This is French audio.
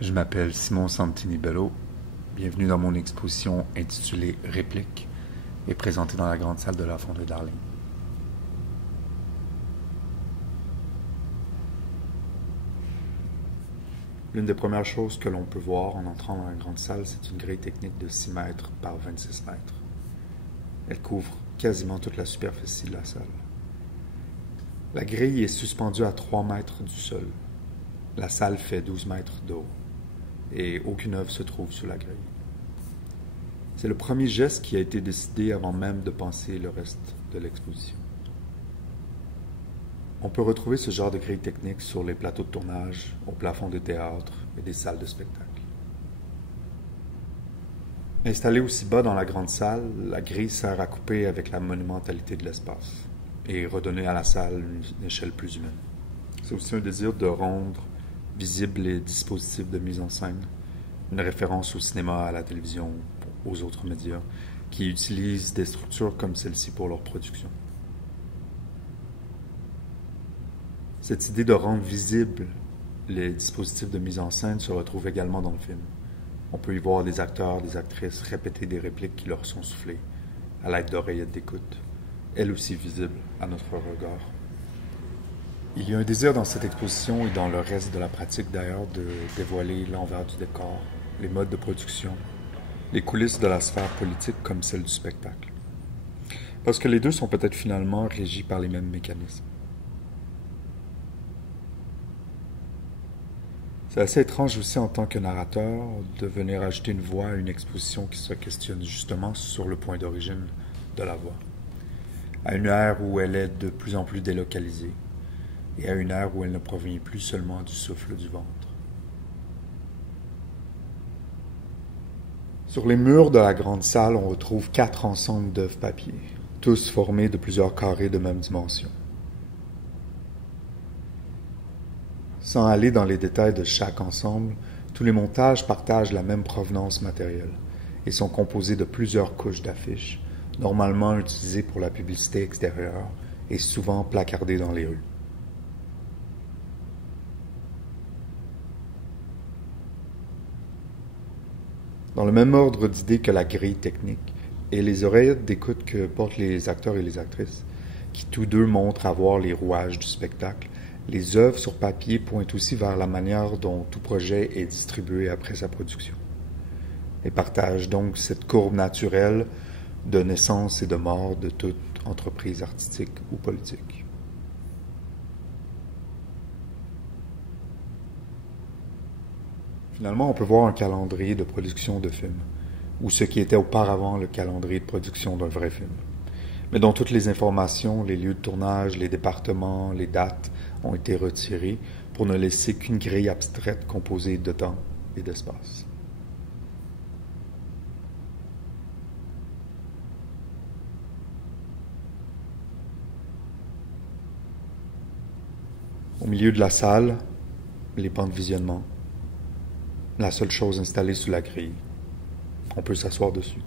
Je m'appelle Simon Santini-Bello. Bienvenue dans mon exposition intitulée Répliques et présentée dans la grande salle de la Fonderie d'Arling. L'une des premières choses que l'on peut voir en entrant dans la grande salle, c'est une grille technique de 6 mètres par 26 mètres. Elle couvre quasiment toute la superficie de la salle. La grille est suspendue à 3 mètres du sol. La salle fait 12 mètres de haut et aucune œuvre se trouve sous la grille. C'est le premier geste qui a été décidé avant même de penser le reste de l'exposition. On peut retrouver ce genre de grille technique sur les plateaux de tournage, au plafond de théâtre et des salles de spectacle. Installée aussi bas dans la grande salle, la grille sert à couper avec la monumentalité de l'espace et redonner à la salle une échelle plus humaine. C'est aussi un désir de rendre visibles les dispositifs de mise en scène, une référence au cinéma, à la télévision, aux autres médias, qui utilisent des structures comme celle-ci pour leur production. Cette idée de rendre visibles les dispositifs de mise en scène se retrouve également dans le film. On peut y voir des acteurs, des actrices répéter des répliques qui leur sont soufflées à l'aide d'oreillettes d'écoute, elles aussi visibles à notre regard. Il y a un désir dans cette exposition et dans le reste de la pratique d'ailleurs de dévoiler l'envers du décor, les modes de production, les coulisses de la sphère politique comme celle du spectacle. Parce que les deux sont peut-être finalement régis par les mêmes mécanismes. C'est assez étrange aussi en tant que narrateur de venir ajouter une voix à une exposition qui se questionne justement sur le point d'origine de la voix. À une ère où elle est de plus en plus délocalisée et à une ère où elle ne provient plus seulement du souffle du ventre. Sur les murs de la grande salle, on retrouve 4 ensembles d'œuvres papier, tous formés de plusieurs carrés de même dimension. Sans aller dans les détails de chaque ensemble, tous les montages partagent la même provenance matérielle et sont composés de plusieurs couches d'affiches, normalement utilisées pour la publicité extérieure et souvent placardées dans les rues. Dans le même ordre d'idées que la grille technique et les oreillettes d'écoute que portent les acteurs et les actrices, qui tous deux montrent avoir les rouages du spectacle, les œuvres sur papier pointent aussi vers la manière dont tout projet est distribué après sa production, et partagent donc cette courbe naturelle de naissance et de mort de toute entreprise artistique ou politique. Finalement, on peut voir un calendrier de production de films, ou ce qui était auparavant le calendrier de production d'un vrai film, mais dont toutes les informations, les lieux de tournage, les départements, les dates ont été retirées pour ne laisser qu'une grille abstraite composée de temps et d'espace. Au milieu de la salle, les bancs de visionnement, la seule chose installée sous la grille. On peut s'asseoir dessus.